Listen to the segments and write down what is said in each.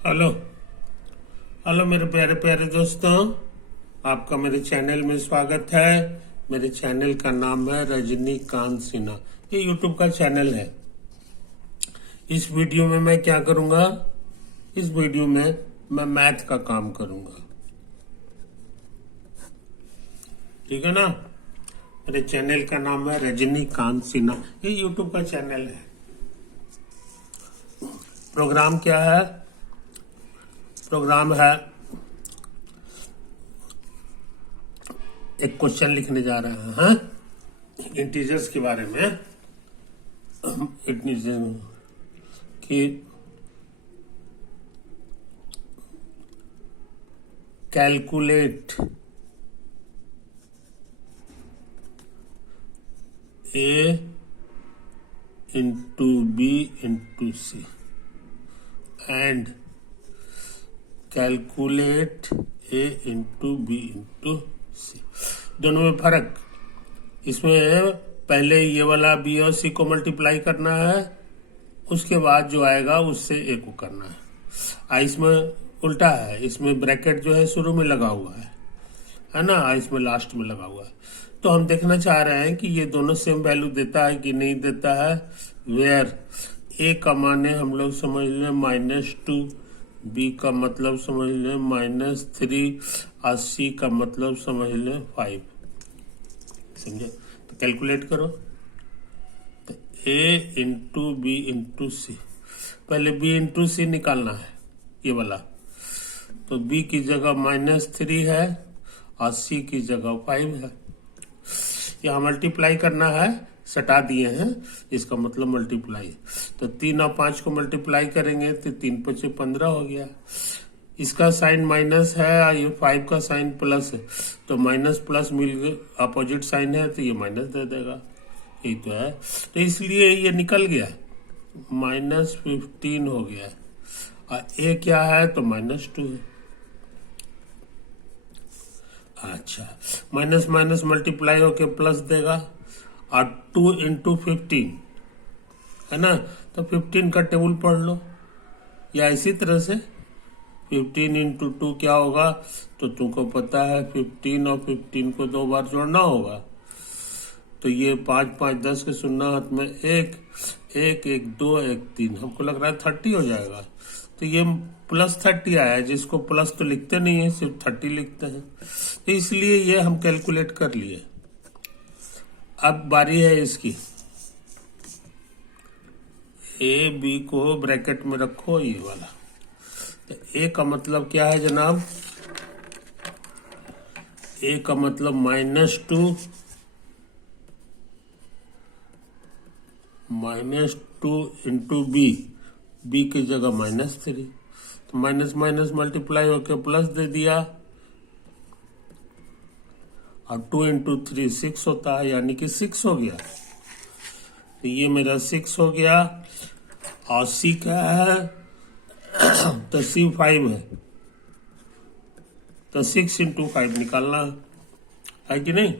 Hello hello मेरे प्यारे प्यारे दोस्तों, आपका मेरे चैनल में स्वागत है। मेरे चैनल का नाम है रजनीकांत सिन्हा। ये यूट्यूब का चैनल है। इस वीडियो में मैं क्या करूंगा? इस वीडियो में मैं मैथ का काम करूंगा। ठीक है ना? मेरे चैनल का नाम है रजनीकांत सिन्हा। ये यूट्यूब का चैनल है। प्रोग्राम क्या है? प्रोग्राम है, एक क्वेश्चन लिखने जा रहे हैं, हाँ? इंटीजर्स के बारे में। इंटीजर कि calculate a into b into c and calculate a into b into c। दोनों में फर्क, इसमें पहले ये वाला b और c को मल्टीप्लाई करना है, उसके बाद जो आएगा उससे a को करना है। इसमें उल्टा है, इसमें ब्रैकेट जो है शुरू में लगा हुआ है ना, इसमें लास्ट में लगा हुआ है। तो हम देखना चाह रहे हैं कि ये दोनों सेम वैल्यू देता है कि नहीं देता है। वेयर a का माने हम लोग समझ लें -2, b का मतलब समझ लें -3 और c का मतलब समझ लें 5। समझे? तो कैलकुलेट करो। तो a इंटू बी इंटू सी, पहले b इंटू सी निकालना है, ये वाला। तो b की जगह -3 है और c की जगह 5 है। यहाँ मल्टीप्लाई करना है, सटा दिए हैं, इसका मतलब मल्टीप्लाई। तो 3 और 5 को मल्टीप्लाई करेंगे तो 3 × 5 = 15 हो गया। इसका साइन माइनस है और ये 5 का साइन प्लस है, तो माइनस प्लस मिल गए, अपोजिट साइन है तो ये माइनस दे देगा। यही तो है, तो इसलिए ये निकल गया, -15 हो गया। और ए क्या है? तो -2 है। अच्छा, माइनस माइनस मल्टीप्लाई होके प्लस देगा, और 2 × 15 है ना, तो 15 का टेबल पढ़ लो। या इसी तरह से 15 × 2 क्या होगा? तो तुमको पता है 15 और 15 को 2 बार जोड़ना होगा। तो ये 5 5 10 के शून्य हाथ में 1 1 1 2 1 3, हमको लग रहा है 30 हो जाएगा। तो ये +30 आया है, जिसको प्लस तो लिखते नहीं है, सिर्फ 30 लिखते हैं, तो इसलिए ये हम कैलकुलेट कर लिए। अब बारी है इसकी, ए बी को ब्रैकेट में रखो, ये वाला। तो ए का मतलब क्या है जनाब? ए का मतलब -2 इंटू बी की जगह -3, तो माइनस माइनस मल्टीप्लाई होकर प्लस दे दिया, और 2 × 3 6 होता है, यानी कि 6 हो गया। तो ये मेरा 6 हो गया। और सी क्या है? तो सी 5 है, तो 6 × 5 निकालना है कि नहीं?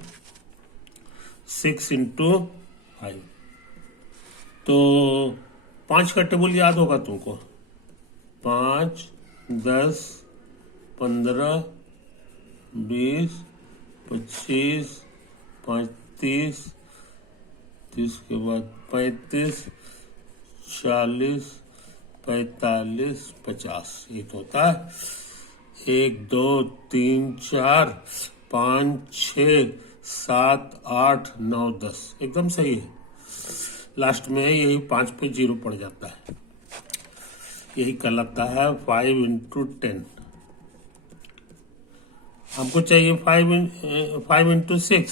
6 × 5। तो 5 का टेबल याद होगा तुमको, 5 10 15 20 25 35 30 के बाद 35 40 45 50, ये तो होता है 1 2 3 4 5 6 7 8 9 10, एकदम सही है। लास्ट में यही 5 पे 0 पड़ जाता है, यही कहलाता है 5 × 10। हमको चाहिए 5 × 6,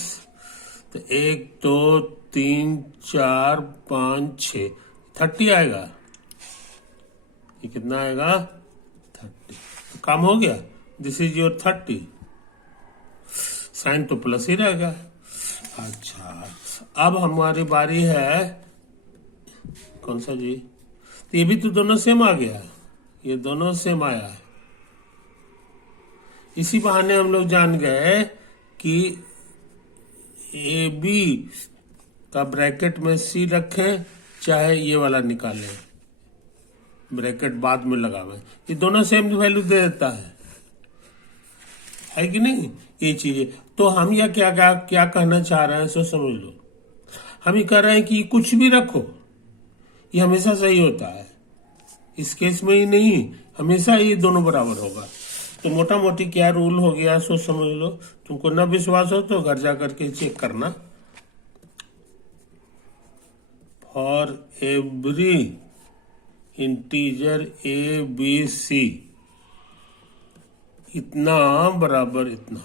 तो 1 2 3 4 5 6 30 आएगा। ये कितना आएगा? 30। तो काम हो गया, दिस इज योर 30। साइन तो प्लस ही रहेगा। अच्छा, अब हमारी बारी है, कौन सा जी? तो ये भी तो दोनों सेम आ गया, ये दोनों सेम आया है। इसी बहाने हम लोग जान गए कि ए बी का ब्रैकेट में सी रखें, चाहे ये वाला निकालें, ब्रैकेट बाद में लगावे, ये दोनों सेम वैल्यू दे देता है कि नहीं, ये चीजें। तो हम यह क्या क्या क्या कहना चाह रहे हैं सो समझ लो। हम ये कह रहे हैं कि कुछ भी रखो ये हमेशा सही होता है, इस केस में ही नहीं, हमेशा ये दोनों बराबर होगा। तो मोटा मोटी क्या रूल हो गया सो समझ लो। तुमको न विश्वास हो तो घर जा करके चेक करना। For every integer A B C इतना बराबर इतना,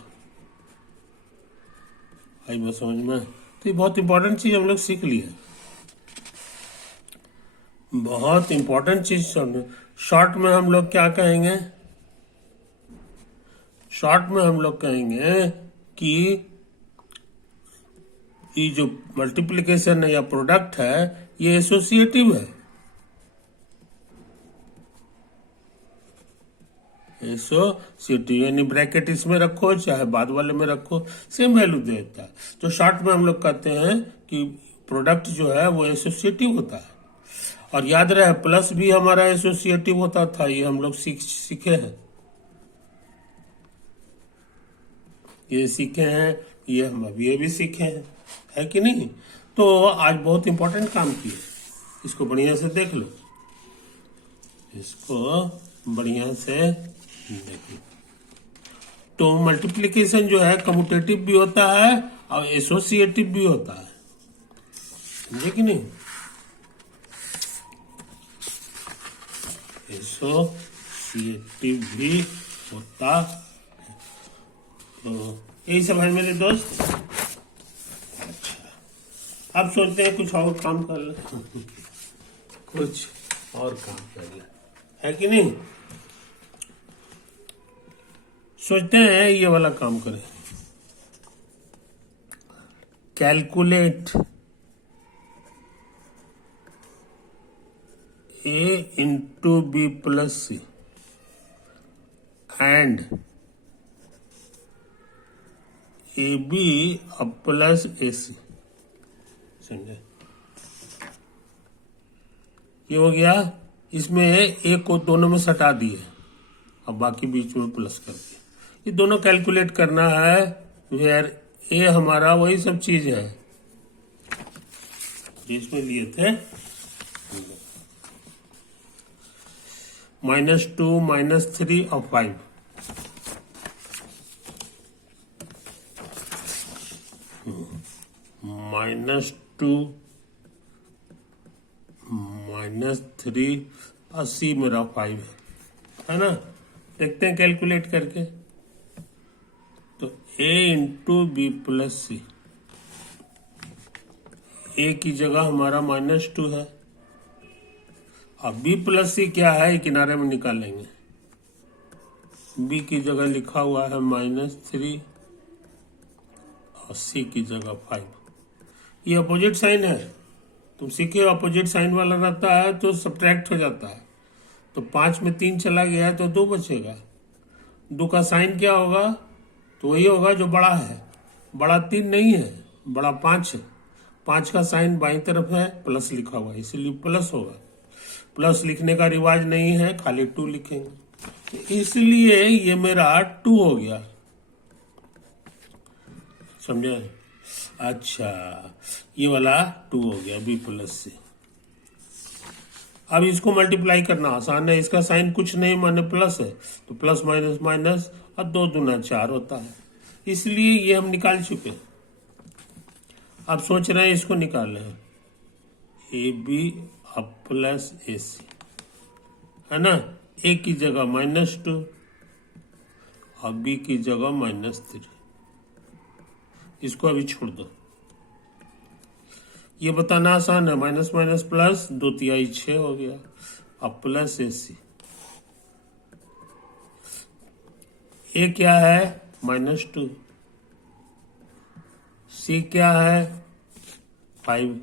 आई बात समझ में। तो ये बहुत इंपॉर्टेंट चीज हम लोग सीख लिए, बहुत इंपॉर्टेंट चीज समझो। शॉर्ट में हम लोग क्या कहेंगे, शॉर्ट में हम लोग कहेंगे कि ये जो मल्टीप्लिकेशन है या प्रोडक्ट है ये एसोसिएटिव है, एसोसिएटिव यानी ब्रैकेट इसमें रखो चाहे बाद वाले में रखो सेम वैल्यू देता है। तो शॉर्ट में हम लोग कहते हैं कि प्रोडक्ट जो है वो एसोसिएटिव होता है। और याद रहे प्लस भी हमारा एसोसिएटिव होता था, ये हम लोग सीखे हैं, ये सीखे हैं, ये हम अभी ये भी सीखे हैं, है कि नहीं। तो आज बहुत इंपॉर्टेंट काम किए, इसको बढ़िया से देख लो, इसको बढ़िया से देख लो। तो मल्टीप्लिकेशन जो है कम्यूटेटिव भी होता है और एसोसिएटिव भी होता है, समझे कि नहीं। एसोसिएटिव भी होता है। तो यही सब है मेरे दोस्त। अच्छा अब सोचते हैं कुछ और काम कर ले कुछ और काम कर ले, है कि नहीं। सोचते हैं ये वाला काम करें, calculate a into b plus c and ab up plus ac, समझे। ये हो गया, इसमें ए को दोनों में सटा दिए, अब बाकी बीच में प्लस कर दिए। ये दोनों कैलकुलेट करना है, वेयर ए हमारा वही सब चीज है जिसमें लिए थे -2 -3 और 5। -2 -3 और सी मेरा 5 है ना। देखते हैं कैलकुलेट करके। तो a इंटू बी प्लस सी, ए की जगह हमारा -2 है, अब b प्लस सी क्या है किनारे में निकालेंगे। b की जगह लिखा हुआ है -3 और c की जगह 5। ये अपोजिट साइन है, तुम सीखे अपोजिट साइन वाला रहता है तो सब्ट्रैक्ट हो जाता है। तो 5 में 3 चला गया है तो 2 बचेगा। 2 का साइन क्या होगा, तो वही होगा जो बड़ा है। बड़ा 3 नहीं है, बड़ा 5 है। 5 का साइन बाईं तरफ है, प्लस लिखा हुआ है इसलिए प्लस होगा। प्लस लिखने का रिवाज नहीं है, खाली 2 लिखेंगे, इसलिए ये मेरा 2 हो गया, समझे। अच्छा ये वाला 2 हो गया b प्लस से। अब इसको मल्टीप्लाई करना आसान है, इसका साइन कुछ नहीं माने प्लस है, तो प्लस माइनस माइनस और 2 दूना 4 होता है, इसलिए ये हम निकाल चुके। अब सोच रहे हैं इसको निकाल लें, ए बी अब प्लस ए सी, है ना। ए की जगह -2 और बी की जगह -3, इसको अभी छोड़ दो। ये बताना आसान है, माइनस माइनस प्लस 2 तिहाई 6 हो गया, अब प्लस ए सी। ए क्या है -2, सी क्या है 5।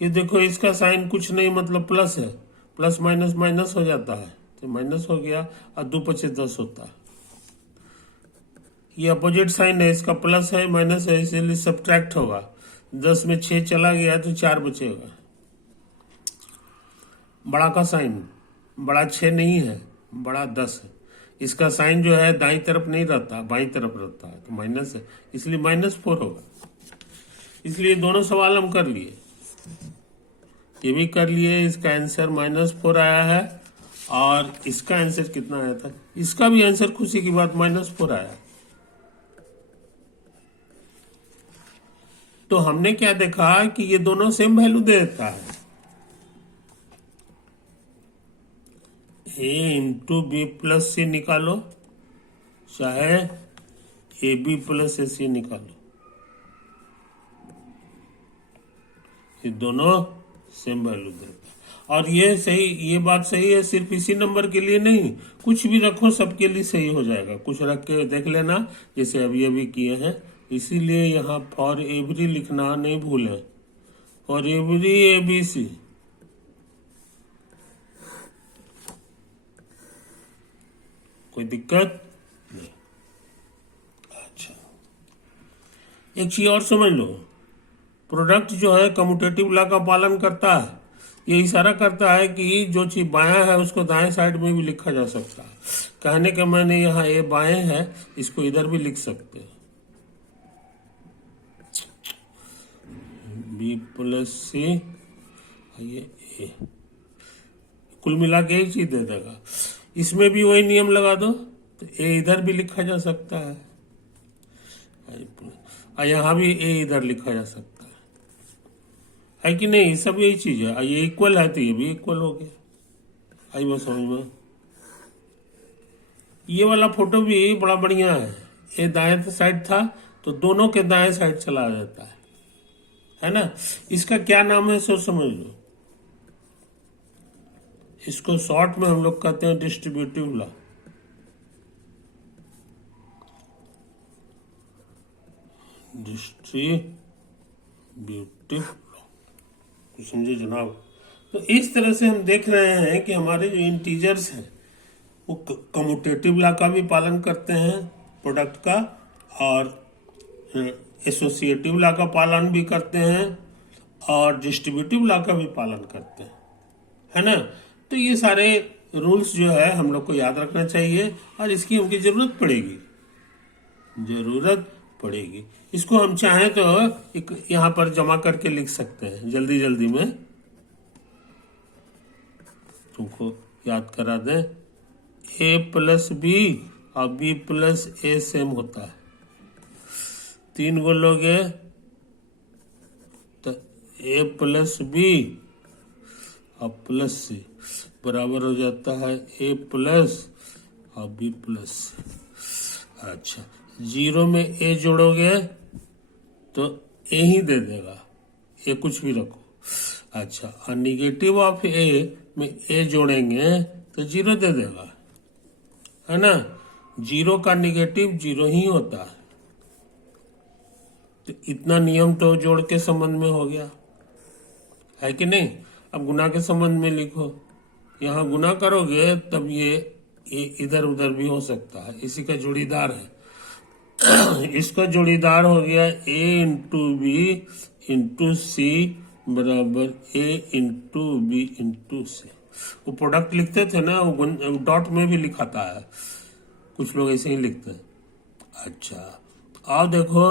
ये देखो इसका साइन कुछ नहीं मतलब प्लस है, प्लस माइनस माइनस हो जाता है, तो माइनस हो गया और 2 × 5 = 10 होता है। ये अपोजिट साइन है, इसका प्लस है माइनस है, इसलिए सब्ट्रैक्ट होगा। 10 में 6 चला गया तो 4 बचेगा, बड़ा का साइन, बड़ा 6 नहीं है, बड़ा 10 है। इसका साइन जो है दाईं तरफ नहीं रहता, बाईं तरफ रहता है, तो माइनस है, इसलिए -4 होगा। इसलिए दोनों सवाल हम कर लिए, ये भी कर लिए। इसका आंसर -4 आया है और इसका आंसर कितना आया था, इसका भी आंसर खुशी की बात -4 आया। तो हमने क्या देखा कि ये दोनों सेम वैल्यू देता है। ए इंटू बी प्लस सी निकालो, चाहे ए बी प्लस ए सी निकालो, ये दोनों सेम वैल्यू देता है। और ये सही, ये बात सही है, सिर्फ इसी नंबर के लिए नहीं, कुछ भी रखो सबके लिए सही हो जाएगा। कुछ रख के देख लेना, जैसे अभी अभी किए हैं। इसीलिए यहाँ फॉर एवरी लिखना नहीं भूलें, फॉर एवरी ABC। कोई दिक्कत नहीं। अच्छा, एक चीज और समझ लो, प्रोडक्ट जो है कम्यूटेटिव लॉ का पालन करता है। ये इशारा करता है कि जो चीज बायां है उसको दाएं साइड में भी लिखा जा सकता है। कहने के मैंने यहाँ ए बाएं है, इसको इधर भी लिख सकते हैं, बी प्लस सी, ये ए, कुल मिला के एक चीज दे देगा। इसमें भी वही नियम लगा दो, तो ए इधर भी लिखा जा सकता है और यहाँ भी ए इधर लिखा जा सकता है कि नहीं? सब यही चीज है। ये इक्वल है तो ये भी इक्वल हो गया। आई बात समझ में? ये वाला फोटो भी बड़ा बढ़िया है। ये दाएं साइड था तो दोनों के दाएं साइड चला जाता है ना? इसका क्या नाम है सो समझ लो। इसको शॉर्ट में हम लोग कहते हैं डिस्ट्रीब्यूटिव लॉ। डिस्ट्रीब्यूटिव लॉ, समझे जनाब? तो इस तरह से हम देख रहे हैं कि हमारे जो इंटीजर्स हैं वो कम्यूटेटिव लॉ का भी पालन करते हैं प्रोडक्ट का, और एसोसिएटिव लॉ का पालन भी करते हैं, और डिस्ट्रीब्यूटिव लॉ का भी पालन करते हैं, है ना? तो ये सारे रूल्स जो है हम लोग को याद रखना चाहिए और इसकी हमकी जरूरत पड़ेगी। इसको हम चाहें तो यहाँ पर जमा करके लिख सकते हैं, जल्दी जल्दी में तुमको याद करा दें। ए प्लस बी और बी प्लस ए सेम होता है। 3 को लोगे तो ए प्लस बी और प्लस सी बराबर हो जाता है ए प्लस और बी प्लस सी। अच्छा, 0 में ए जोड़ोगे तो ए ही दे देगा, ए कुछ भी रखो। अच्छा, और निगेटिव ऑफ ए में ए जोड़ेंगे तो 0 दे देगा, है ना? 0 का निगेटिव 0 ही होता है। तो इतना नियम तो जोड़ के संबंध में हो गया, है कि नहीं? अब गुना के संबंध में लिखो, यहाँ गुना करोगे तब ये इधर उधर भी हो सकता है, इसी का जोड़ीदार है। इसका जोड़ीदार हो गया ए इंटू बी इंटू सी बराबर ए इंटू बी इंटू सी। वो प्रोडक्ट लिखते थे ना, वो डॉट में भी लिखाता है, कुछ लोग ऐसे ही लिखते हैं। अच्छा, आओ देखो,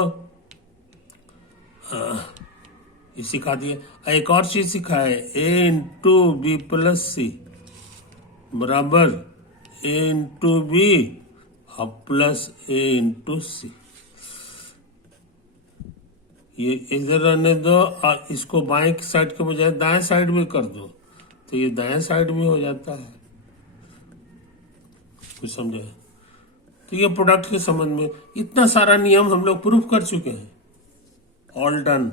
ये सिखा दिया। एक और चीज सिखा है, ए इंटू बी प्लस सी बराबर ए इंटू बी और प्लस ए इंटू सी। ये इधर रहने दो और इसको बाएं साइड के बजाय दाएं साइड में कर दो, तो ये दाएं साइड में हो जाता है। कुछ समझे? तो ये प्रोडक्ट के संबंध में इतना सारा नियम हम लोग प्रूफ कर चुके हैं, ऑल डन,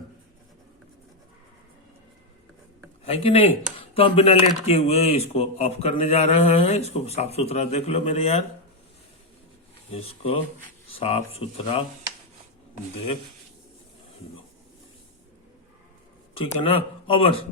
है कि नहीं? तो हम बिना लेट किए हुए इसको ऑफ करने जा रहे हैं। इसको साफ सुथरा देख लो मेरे यार, इसको साफ सुथरा देख लो, ठीक है ना? और बस